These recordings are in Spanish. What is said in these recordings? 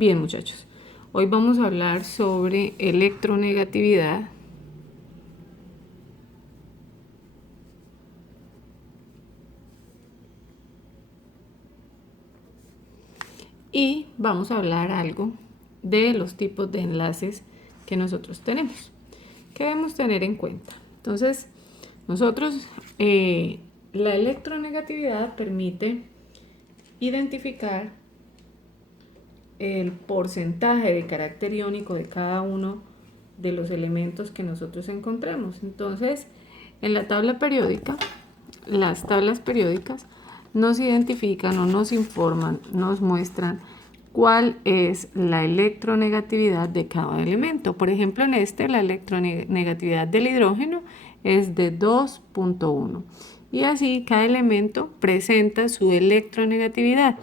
Bien, muchachos, hoy vamos a hablar sobre electronegatividad y vamos a hablar algo de los tipos de enlaces que nosotros tenemos. ¿Qué debemos tener en cuenta? Entonces, nosotros, la electronegatividad permite identificar el porcentaje de carácter iónico de cada uno de los elementos que nosotros encontramos. Entonces, en la tabla periódica, las tablas periódicas nos identifican o nos informan, nos muestran cuál es la electronegatividad de cada elemento. Por ejemplo, en la electronegatividad del hidrógeno es de 2.1. Y así cada elemento presenta su electronegatividad.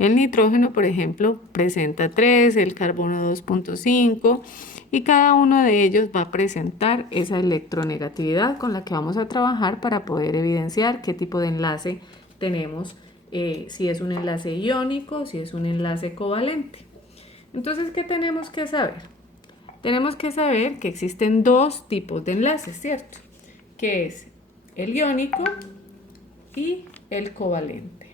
El nitrógeno, por ejemplo, presenta 3, el carbono 2.5 y cada uno de ellos va a presentar esa electronegatividad con la que vamos a trabajar para poder evidenciar qué tipo de enlace tenemos, si es un enlace iónico, si es un enlace covalente. Entonces, ¿qué tenemos que saber? Tenemos que saber que existen dos tipos de enlaces, ¿cierto? Que es el iónico y el covalente.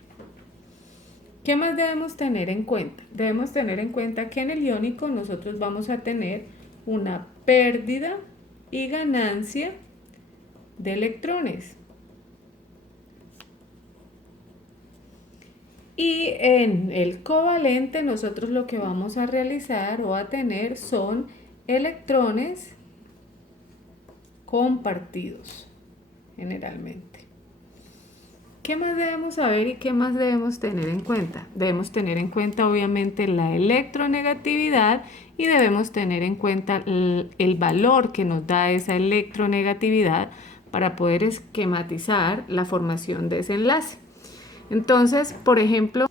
¿Qué más debemos tener en cuenta? Debemos tener en cuenta que en el iónico nosotros vamos a tener una pérdida y ganancia de electrones. Y en el covalente nosotros lo que vamos a realizar o a tener son electrones compartidos generalmente. ¿Qué más debemos saber y qué más debemos tener en cuenta? Debemos tener en cuenta obviamente la electronegatividad y debemos tener en cuenta el valor que nos da esa electronegatividad para poder esquematizar la formación de ese enlace. Entonces, por ejemplo,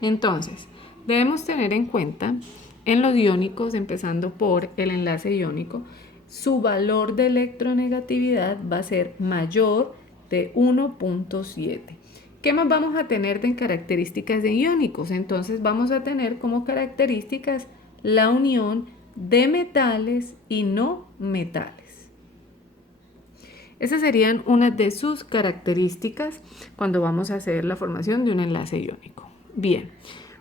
debemos tener en cuenta en los iónicos, empezando por el enlace iónico, su valor de electronegatividad va a ser mayor de 1.7. ¿Qué más vamos a tener de características de iónicos? Entonces vamos a tener como características la unión de metales y no metales. Esas serían unas de sus características cuando vamos a hacer la formación de un enlace iónico. Bien,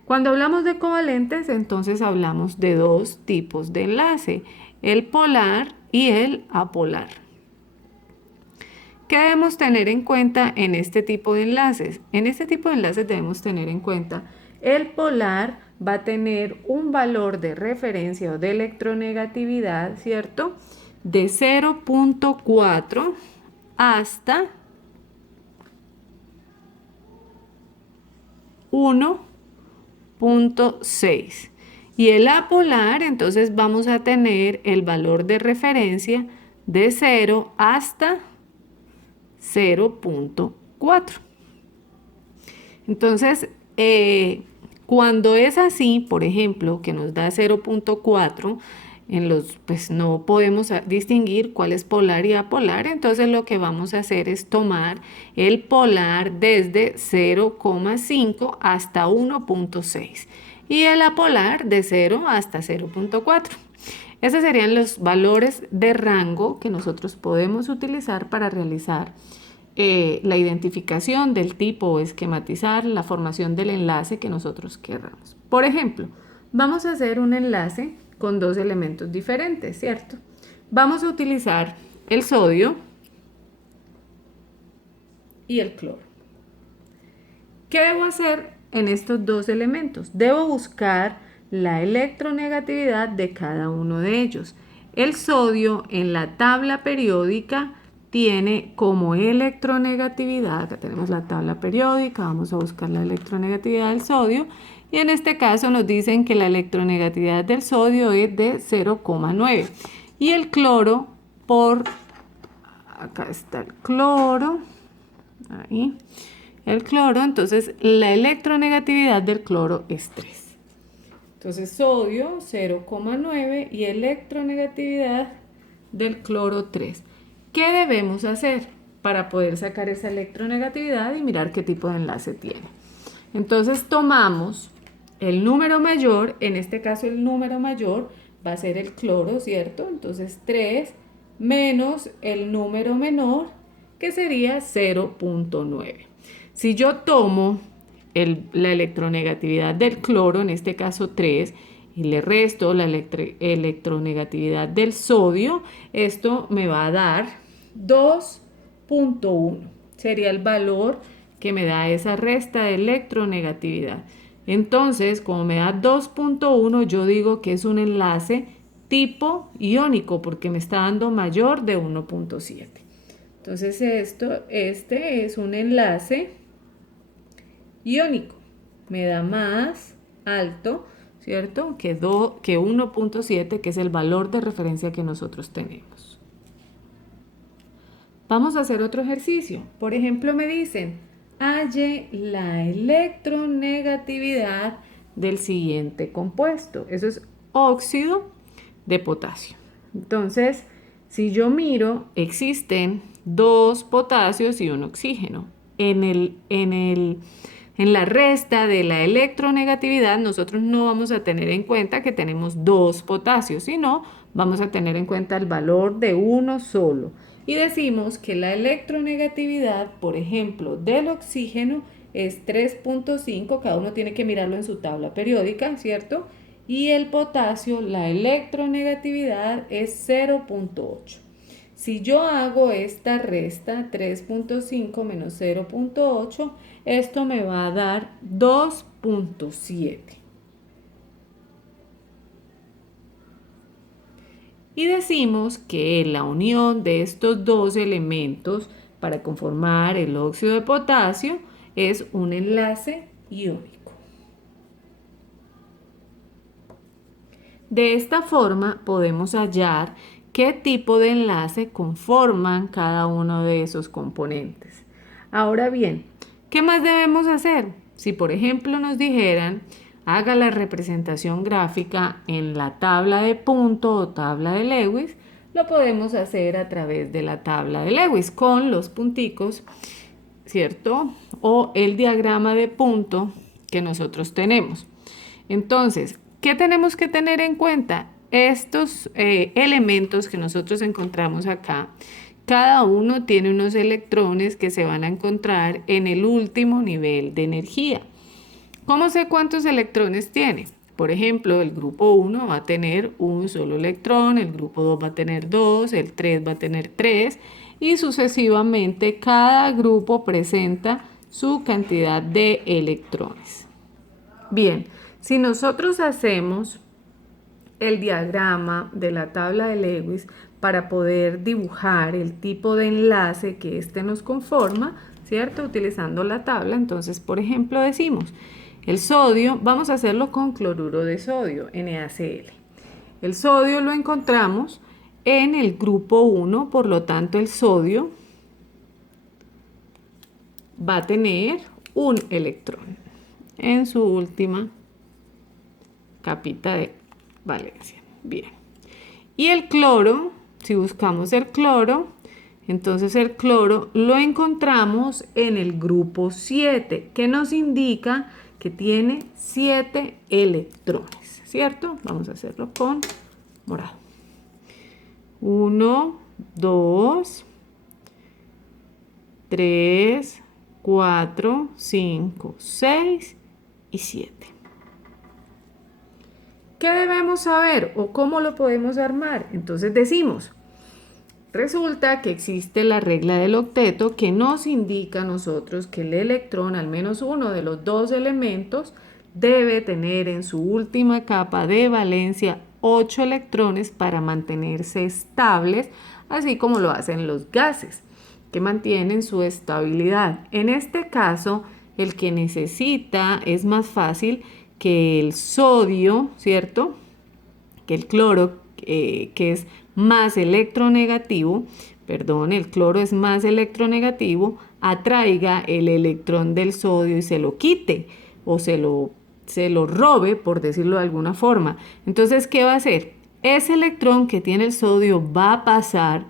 cuando hablamos de covalentes, entonces hablamos de dos tipos de enlace, el polar y el apolar. ¿Qué debemos tener en cuenta en este tipo de enlaces? En este tipo de enlaces debemos tener en cuenta el polar va a tener un valor de referencia o de electronegatividad, ¿cierto? De 0.4 hasta 1.6. Y el apolar, entonces vamos a tener el valor de referencia de 0 hasta 0.4. Entonces, cuando es así, por ejemplo, que nos da 0.4, pues no podemos distinguir cuál es polar y apolar, entonces lo que vamos a hacer es tomar el polar desde 0,5 hasta 1.6 y el apolar de 0 hasta 0.4. Esos serían los valores de rango que nosotros podemos utilizar para realizar la identificación del tipo o esquematizar la formación del enlace que nosotros queramos. Por ejemplo, vamos a hacer un enlace con dos elementos diferentes, ¿cierto? Vamos a utilizar el sodio y el cloro. ¿Qué debo hacer en estos dos elementos? Debo buscar la electronegatividad de cada uno de ellos. El sodio en la tabla periódica tiene como electronegatividad, acá tenemos la tabla periódica, vamos a buscar la electronegatividad del sodio y en este caso nos dicen que la electronegatividad del sodio es de 0,9 y el cloro acá está el cloro, ahí, el cloro, entonces la electronegatividad del cloro es 3. Entonces sodio 0,9 y electronegatividad del cloro 3. ¿Qué debemos hacer para poder sacar esa electronegatividad y mirar qué tipo de enlace tiene? Entonces tomamos el número mayor, en este caso el número mayor va a ser el cloro, ¿cierto? Entonces 3 menos el número menor, que sería 0.9. Si yo tomo la electronegatividad del cloro, en este caso 3, y le resto la electronegatividad del sodio, esto me va a dar 2.1. Sería el valor que me da esa resta de electronegatividad. Entonces, como me da 2.1, yo digo que es un enlace tipo iónico porque me está dando mayor de 1.7. Entonces, este es un enlace iónico. Me da más alto, ¿cierto? Que 1.7, que es el valor de referencia que nosotros tenemos. Vamos a hacer otro ejercicio. Por ejemplo, me dicen, halle la electronegatividad del siguiente compuesto. Eso es óxido de potasio. Entonces, si yo miro, existen 2 potasios y un oxígeno. En la resta de la electronegatividad, nosotros no vamos a tener en cuenta que tenemos 2 potasios, sino vamos a tener en cuenta el valor de uno solo. Y decimos que la electronegatividad, por ejemplo, del oxígeno es 3.5, cada uno tiene que mirarlo en su tabla periódica, ¿cierto? Y el potasio, la electronegatividad es 0.8. Si yo hago esta resta, 3.5 menos 0.8, esto me va a dar 2.7. Y decimos que la unión de estos dos elementos para conformar el óxido de potasio es un enlace iónico. De esta forma podemos hallar qué tipo de enlace conforman cada uno de esos componentes. Ahora bien, ¿qué más debemos hacer? Si por ejemplo nos dijeran, haga la representación gráfica en la tabla de punto o tabla de Lewis, lo podemos hacer a través de la tabla de Lewis con los punticos, ¿cierto? O el diagrama de punto que nosotros tenemos. Entonces, ¿qué tenemos que tener en cuenta? Estos elementos que nosotros encontramos acá, cada uno tiene unos electrones que se van a encontrar en el último nivel de energía. ¿Cómo sé cuántos electrones tiene? Por ejemplo, el grupo 1 va a tener un solo electrón, el grupo 2 va a tener 2, el 3 va a tener 3 y sucesivamente cada grupo presenta su cantidad de electrones. Bien, si nosotros hacemos el diagrama de la tabla de Lewis para poder dibujar el tipo de enlace que éste nos conforma, ¿cierto? Utilizando la tabla, entonces, por ejemplo, decimos, el sodio, vamos a hacerlo con cloruro de sodio, NaCl. El sodio lo encontramos en el grupo 1, por lo tanto, el sodio va a tener un electrón en su última capita de valencia. Bien. Y el cloro, si buscamos el cloro, entonces el cloro lo encontramos en el grupo 7, que nos indica que tiene 7 electrones, ¿cierto? Vamos a hacerlo con morado. 1, 2, 3, 4, 5, 6 y 7. ¿Qué debemos saber o cómo lo podemos armar? Entonces decimos, resulta que existe la regla del octeto que nos indica a nosotros que el electrón, al menos uno de los dos elementos, debe tener en su última capa de valencia 8 electrones para mantenerse estables, así como lo hacen los gases, que mantienen su estabilidad. En este caso, el que necesita es más fácil que el sodio, ¿cierto? Que el cloro, que es más electronegativo, perdón, el cloro es más electronegativo, atraiga el electrón del sodio y se lo quite o se lo robe, por decirlo de alguna forma. Entonces, ¿qué va a hacer? Ese electrón que tiene el sodio va a pasar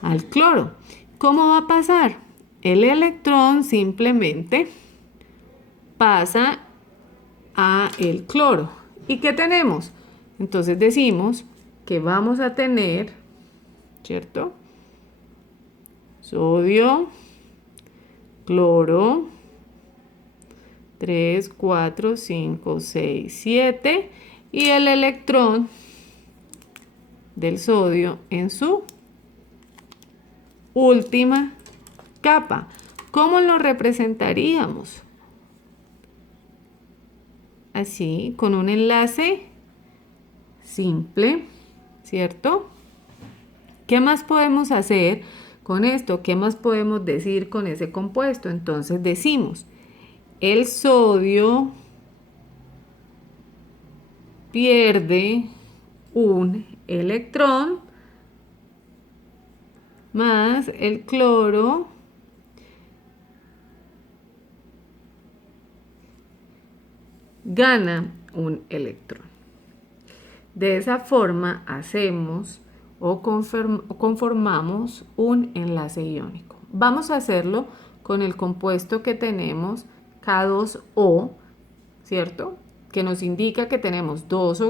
al cloro. ¿Cómo va a pasar? El electrón simplemente pasa a el cloro. ¿Y qué tenemos? Entonces decimos que vamos a tener, ¿cierto? Sodio, cloro, 3, 4, 5, 6, 7 y el electrón del sodio en su última capa. ¿Cómo lo representaríamos? Así, con un enlace simple, ¿cierto? ¿Qué más podemos hacer con esto? ¿Qué más podemos decir con ese compuesto? Entonces decimos, el sodio pierde un electrón más el cloro gana un electrón. De esa forma hacemos o conformamos un enlace iónico. Vamos a hacerlo con el compuesto que tenemos K2O, ¿cierto? Que nos indica que tenemos dos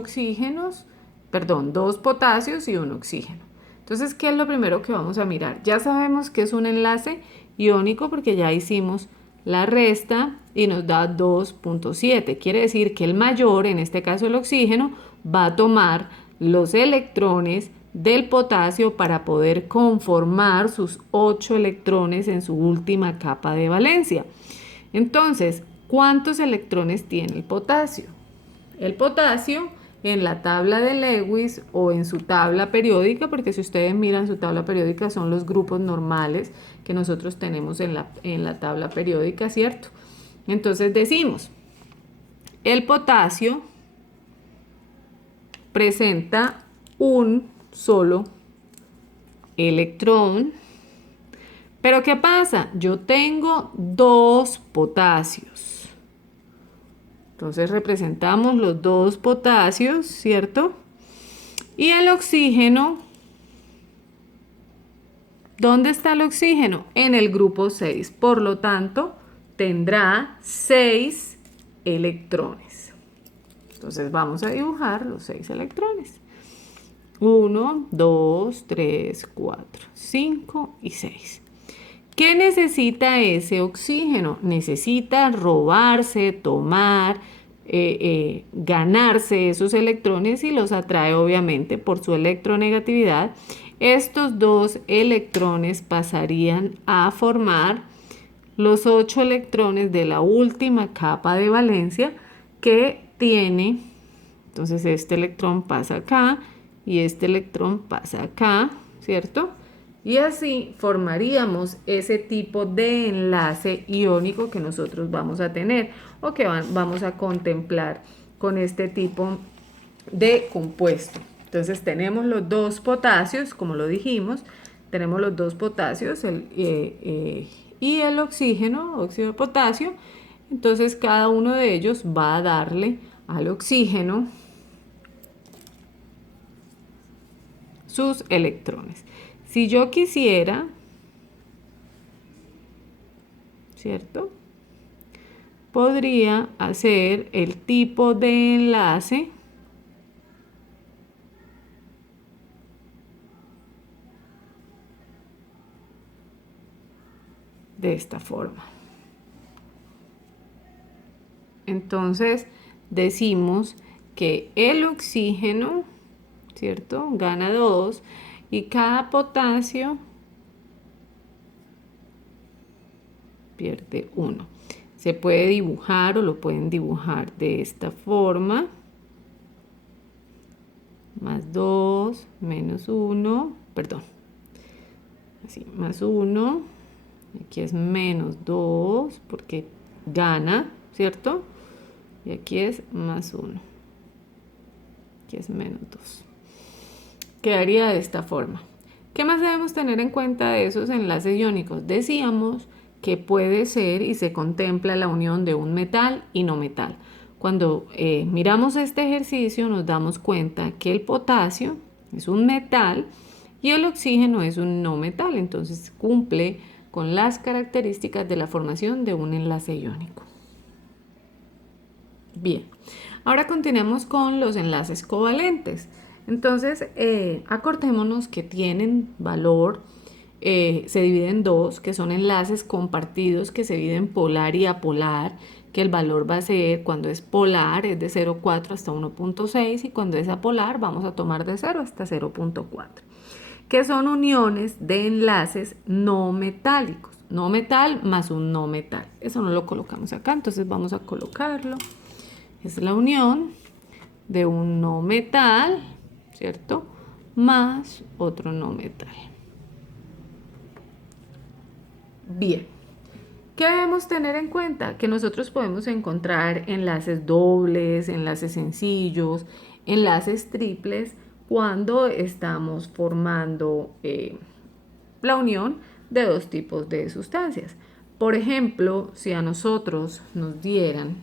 potasios y un oxígeno. Entonces, ¿qué es lo primero que vamos a mirar? Ya sabemos que es un enlace iónico porque ya hicimos la resta y nos da 2.7. Quiere decir que el mayor, en este caso el oxígeno, va a tomar los electrones del potasio para poder conformar sus 8 electrones en su última capa de valencia. Entonces, ¿cuántos electrones tiene el potasio? El potasio en la tabla de Lewis o en su tabla periódica, porque si ustedes miran su tabla periódica son los grupos normales que nosotros tenemos en la tabla periódica, ¿cierto? Entonces decimos, el potasio presenta un solo electrón. Pero ¿qué pasa? Yo tengo dos potasios. Entonces representamos los dos potasios, ¿cierto? Y el oxígeno, ¿dónde está el oxígeno? En el grupo 6. Por lo tanto, tendrá 6 electrones. Entonces vamos a dibujar los 6 electrones. 1, 2, 3, 4, 5 y 6. ¿Qué necesita ese oxígeno? Necesita robarse, tomar, ganarse esos electrones y los atrae obviamente por su electronegatividad. Estos dos electrones pasarían a formar los 8 electrones de la última capa de valencia que tiene. Entonces este electrón pasa acá y este electrón pasa acá, ¿cierto? Y así formaríamos ese tipo de enlace iónico que nosotros vamos a tener o que vamos a contemplar con este tipo de compuesto. Entonces tenemos los dos potasios, como lo dijimos, tenemos los dos potasios y el oxígeno, óxido de potasio. Entonces cada uno de ellos va a darle al oxígeno sus electrones. Si yo quisiera, ¿cierto? Podría hacer el tipo de enlace de esta forma. Entonces decimos que el oxígeno, ¿cierto? Gana 2 y cada potasio pierde 1. Se puede dibujar o lo pueden dibujar de esta forma. Más 2, menos 1, perdón. Así, más 1. Aquí es menos 2 porque gana, ¿cierto? Y aquí es más 1. Aquí es menos 2. Quedaría de esta forma. ¿Qué más debemos tener en cuenta de esos enlaces iónicos? Decíamos que puede ser y se contempla la unión de un metal y no metal. Cuando miramos este ejercicio nos damos cuenta que el potasio es un metal y el oxígeno es un no metal. Entonces cumple con las características de la formación de un enlace iónico. Bien, ahora continuemos con los enlaces covalentes. Entonces, acordémonos que tienen valor, se dividen en dos, que son enlaces compartidos que se dividen polar y apolar, que el valor va a ser cuando es polar, es de 0,4 hasta 1,6 y cuando es apolar vamos a tomar de 0 hasta 0,4, que son uniones de enlaces no metálicos. No metal más un no metal. Eso no lo colocamos acá, entonces vamos a colocarlo. Es la unión de un no metal, ¿cierto? Más otro no metal. Bien. ¿Qué debemos tener en cuenta? Que nosotros podemos encontrar enlaces dobles, enlaces sencillos, enlaces triples cuando estamos formando la unión de dos tipos de sustancias. Por ejemplo, si a nosotros nos dieran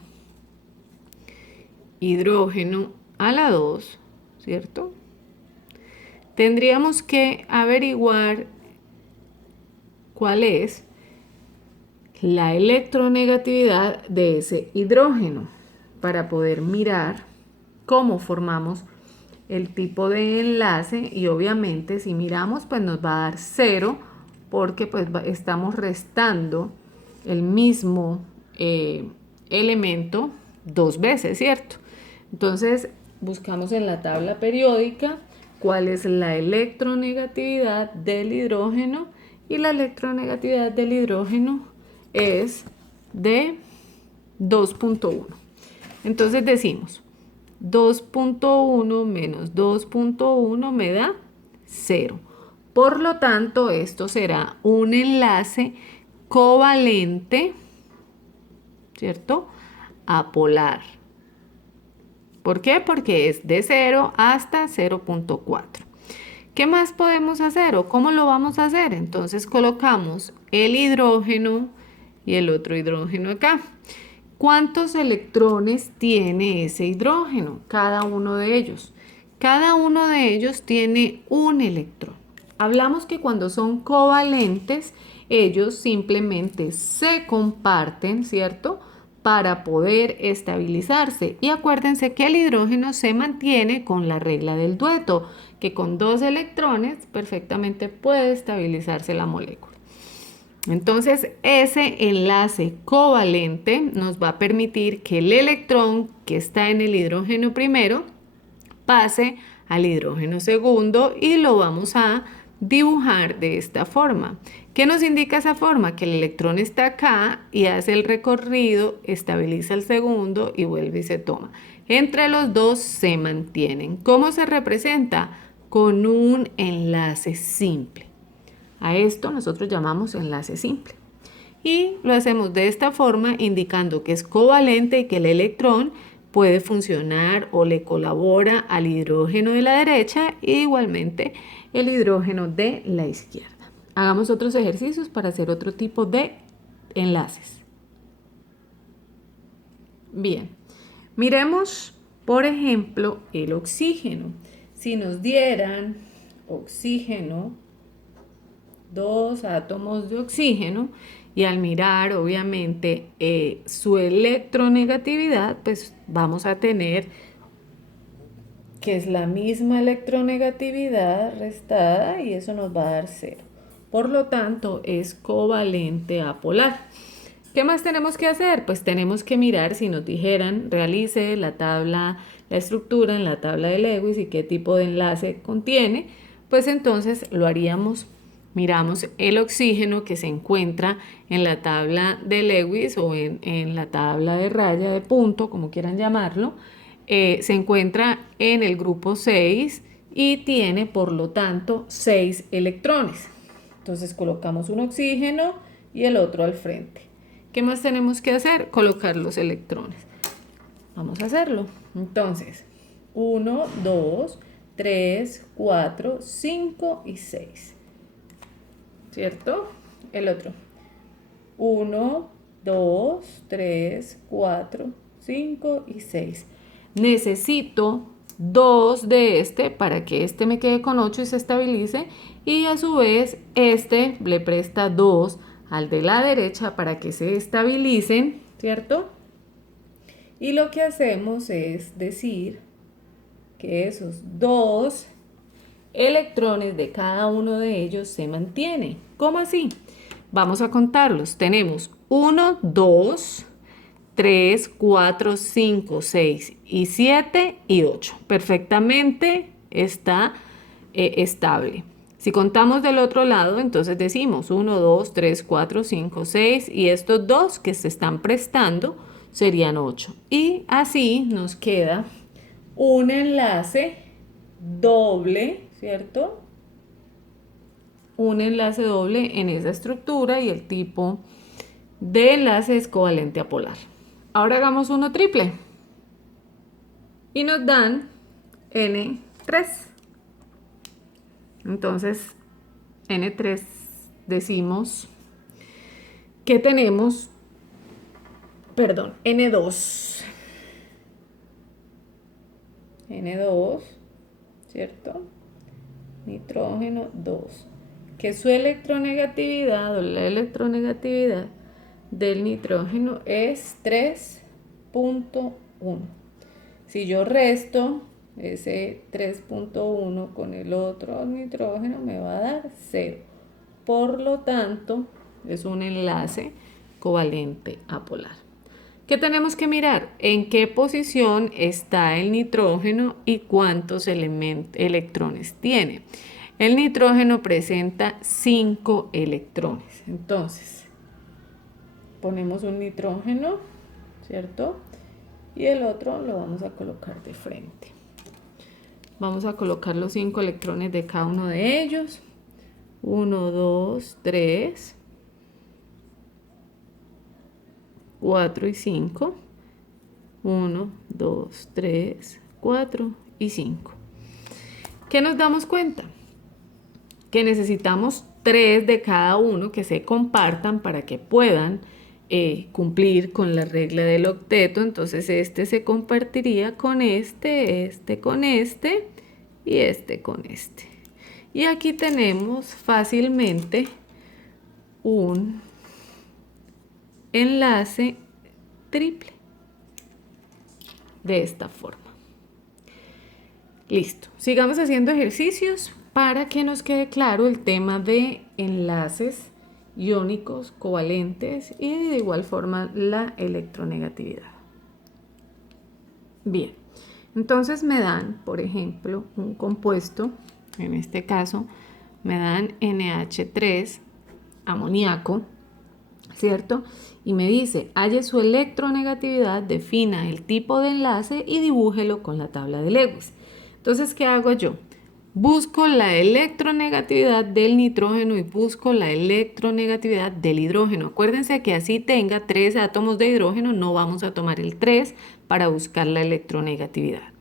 hidrógeno a la 2, ¿cierto? Tendríamos que averiguar cuál es la electronegatividad de ese hidrógeno para poder mirar cómo formamos el tipo de enlace y obviamente si miramos pues nos va a dar 0 porque pues estamos restando el mismo elemento dos veces, ¿cierto? Entonces buscamos en la tabla periódica cuál es la electronegatividad del hidrógeno y la electronegatividad del hidrógeno es de 2,1. Entonces decimos 2,1 menos 2,1 me da 0. Por lo tanto, esto será un enlace covalente, ¿cierto? Apolar. ¿Por qué? Porque es de 0 hasta 0,4. ¿Qué más podemos hacer o cómo lo vamos a hacer? Entonces colocamos el hidrógeno y el otro hidrógeno acá. ¿Cuántos electrones tiene ese hidrógeno? Cada uno de ellos. Cada uno de ellos tiene un electrón. Hablamos que cuando son covalentes, ellos simplemente se comparten, ¿cierto? Para poder estabilizarse. Y acuérdense que el hidrógeno se mantiene con la regla del dueto, que con 2 electrones perfectamente puede estabilizarse la molécula. Entonces, ese enlace covalente nos va a permitir que el electrón que está en el hidrógeno primero pase al hidrógeno segundo y lo vamos a dibujar de esta forma. ¿Qué nos indica esa forma? Que el electrón está acá y hace el recorrido, estabiliza el segundo y vuelve y se toma. Entre los dos se mantienen. ¿Cómo se representa? Con un enlace simple. A esto nosotros llamamos enlace simple. Y lo hacemos de esta forma indicando que es covalente y que el electrón puede funcionar o le colabora al hidrógeno de la derecha e igualmente el hidrógeno de la izquierda. Hagamos otros ejercicios para hacer otro tipo de enlaces. Bien, miremos por ejemplo el oxígeno. Si nos dieran oxígeno, 2 átomos de oxígeno, y al mirar obviamente su electronegatividad, pues vamos a tener que es la misma electronegatividad restada y eso nos va a dar 0. Por lo tanto, es covalente apolar. ¿Qué más tenemos que hacer? Pues tenemos que mirar si nos dijeran, realice la estructura en la tabla de Lewis y qué tipo de enlace contiene, pues entonces lo haríamos. Miramos el oxígeno que se encuentra en la tabla de Lewis o en la tabla de raya de punto, como quieran llamarlo, se encuentra en el grupo 6 y tiene por lo tanto 6 electrones. Entonces colocamos un oxígeno y el otro al frente. ¿Qué más tenemos que hacer? Colocar los electrones. Vamos a hacerlo. Entonces, 1, 2, 3, 4, 5 y 6. ¿Cierto? El otro. 1, 2, 3, 4, 5 y 6. Necesito 2 de este para que este me quede con 8 y se estabilice. Y a su vez, este le presta 2 al de la derecha para que se estabilicen, ¿cierto? Y lo que hacemos es decir que esos dos electrones de cada uno de ellos se mantienen. ¿Cómo así? Vamos a contarlos. Tenemos 1, 2, 3, 4, 5, 6 y 7 y 8. Perfectamente está estable. Si contamos del otro lado, entonces decimos 1, 2, 3, 4, 5, 6 y estos dos que se están prestando serían 8. Y así nos queda un enlace doble, ¿cierto? Un enlace doble en esa estructura y el tipo de enlace es covalente apolar. Ahora hagamos uno triple y nos dan N3. Entonces, N3 decimos que tenemos, perdón, N2. N2, ¿cierto? Nitrógeno 2. Que su electronegatividad o la electronegatividad del nitrógeno es 3.1. Si yo resto ese 3.1 con el otro nitrógeno me va a dar 0. Por lo tanto, es un enlace covalente apolar. ¿Qué tenemos que mirar? En qué posición está el nitrógeno y cuántos electrones tiene. El nitrógeno presenta 5 electrones. Entonces, ponemos un nitrógeno, ¿cierto? Y el otro lo vamos a colocar de frente. Vamos a colocar los 5 electrones de cada uno de ellos. 1, 2, 3, 4 y 5. 1, 2, 3, 4 y 5. ¿Qué nos damos cuenta? Que necesitamos 3 de cada uno que se compartan para que puedan cumplir con la regla del octeto. Entonces este se compartiría con este con este y este con este. Y aquí tenemos fácilmente un enlace triple de esta forma. Listo, sigamos haciendo ejercicios para que nos quede claro el tema de enlaces iónicos covalentes y de igual forma la electronegatividad. Bien, entonces me dan, por ejemplo, un compuesto, en este caso me dan NH3 amoníaco, ¿cierto? Y me dice, halle su electronegatividad, defina el tipo de enlace y dibújelo con la tabla de Lewis. Entonces, ¿qué hago yo? Busco la electronegatividad del nitrógeno y busco la electronegatividad del hidrógeno. Acuérdense que así tenga 3 átomos de hidrógeno, no vamos a tomar el 3 para buscar la electronegatividad.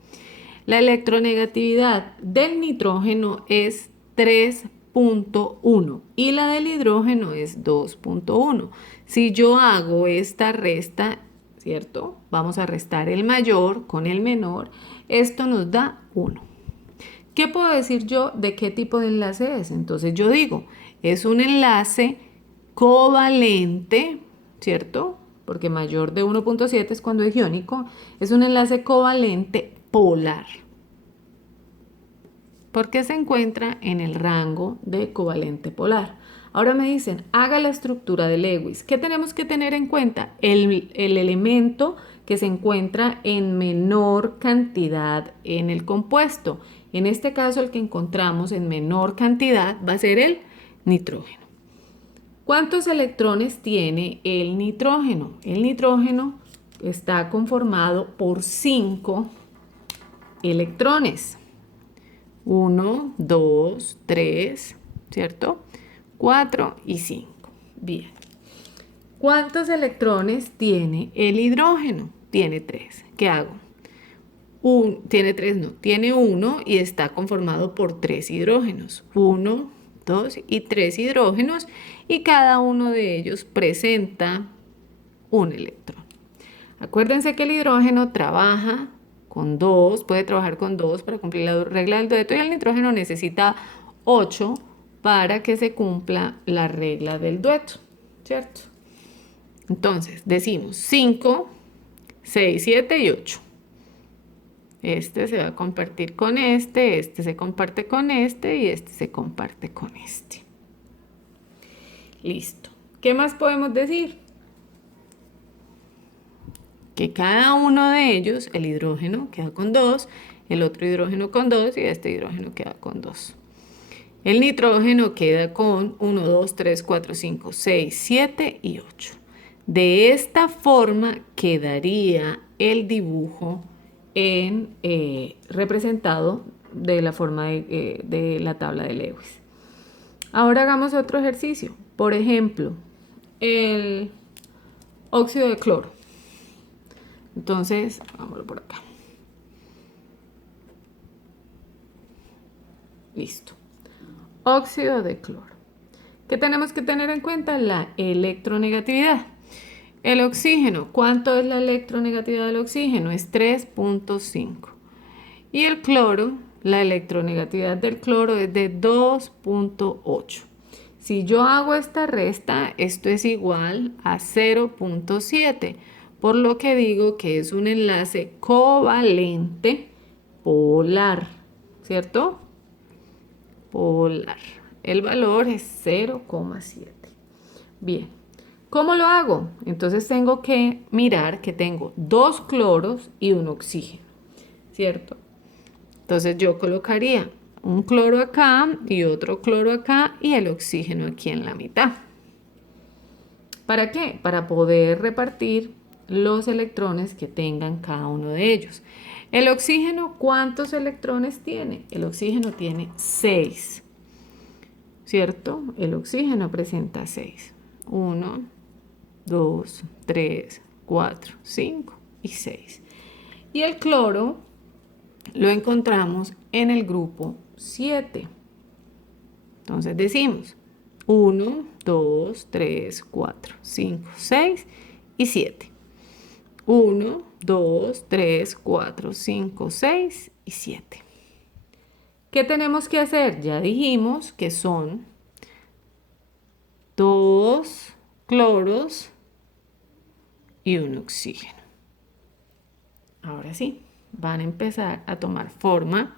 La electronegatividad del nitrógeno es 3.1 y la del hidrógeno es 2.1. Si yo hago esta resta, ¿cierto? Vamos a restar el mayor con el menor. Esto nos da 1. ¿Qué puedo decir yo de qué tipo de enlace es? Entonces yo digo, es un enlace covalente, ¿cierto? Porque mayor de 1.7 es cuando es iónico. Es un enlace covalente polar. Porque se encuentra en el rango de covalente polar. Ahora me dicen, haga la estructura de Lewis. ¿Qué tenemos que tener en cuenta? El elemento que se encuentra en menor cantidad en el compuesto. En este caso, el que encontramos en menor cantidad va a ser el nitrógeno. ¿Cuántos electrones tiene el nitrógeno? El nitrógeno está conformado por 5 electrones. 1, 2, 3, ¿cierto? 4 y 5. Bien. ¿Cuántos electrones tiene el hidrógeno? Tiene 3. ¿Qué hago? Tiene 3, no. Tiene 1 y está conformado por 3 hidrógenos. 1, 2 y 3 hidrógenos y cada uno de ellos presenta un electrón. Acuérdense que el hidrógeno trabaja con 2, puede trabajar con 2 para cumplir la regla del dueto y el nitrógeno necesita 8 para que se cumpla la regla del dueto, ¿cierto? Entonces, decimos 5 6, 7 y 8. Este se va a compartir con este se comparte con este y este se comparte con este. Listo. ¿Qué más podemos decir? Que cada uno de ellos, el hidrógeno queda con 2, el otro hidrógeno con 2 y este hidrógeno queda con 2. El nitrógeno queda con 1, 2, 3, 4, 5, 6, 7 y 8. De esta forma quedaría el dibujo representado de la forma de la tabla de Lewis. Ahora hagamos otro ejercicio. Por ejemplo, el óxido de cloro. Entonces, vámonos por acá. Listo. Óxido de cloro. ¿Qué tenemos que tener en cuenta? La electronegatividad. El oxígeno, ¿cuánto es la electronegatividad del oxígeno? Es 3.5. Y el cloro, la electronegatividad del cloro es de 2.8. Si yo hago esta resta, esto es igual a 0.7, por lo que digo que es un enlace covalente polar, ¿cierto? Polar. El valor es 0,7. Bien. ¿Cómo lo hago? Entonces tengo que mirar que tengo 2 cloros y un oxígeno, ¿cierto? Entonces yo colocaría un cloro acá y otro cloro acá y el oxígeno aquí en la mitad. ¿Para qué? Para poder repartir los electrones que tengan cada uno de ellos. El oxígeno, ¿cuántos electrones tiene? El oxígeno tiene 6, ¿cierto? El oxígeno presenta 6. 1, 2, 3, 4, 5 y 6. Y el cloro lo encontramos en el grupo 7. Entonces decimos 1, 2, 3, 4, 5, 6 y 7. 1, 2, 3, 4, 5, 6 y 7. ¿Qué tenemos que hacer? Ya dijimos que son 2 cloros y un oxígeno. Ahora sí, van a empezar a tomar forma,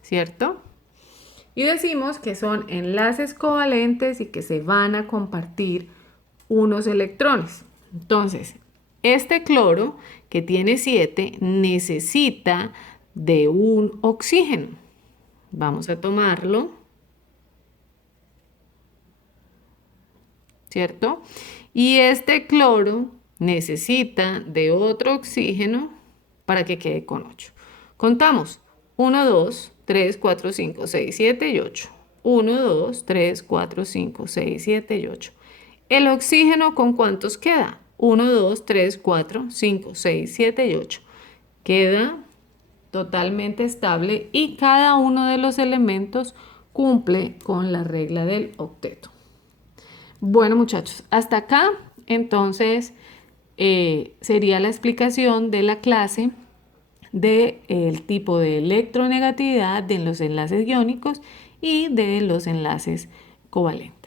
¿cierto? Y decimos que son enlaces covalentes y que se van a compartir unos electrones. Entonces, este cloro que tiene 7 necesita de un oxígeno. Vamos a tomarlo, ¿cierto? Y este cloro necesita de otro oxígeno para que quede con 8. Contamos 1, 2, 3, 4, 5, 6, 7 y 8. 1, 2, 3, 4, 5, 6, 7 y 8. ¿El oxígeno con cuántos queda? 1, 2, 3, 4, 5, 6, 7 y 8. Queda totalmente estable y cada uno de los elementos cumple con la regla del octeto. Bueno, muchachos, hasta acá entonces sería la explicación de la clase del tipo de electronegatividad de los enlaces iónicos y de los enlaces covalentes.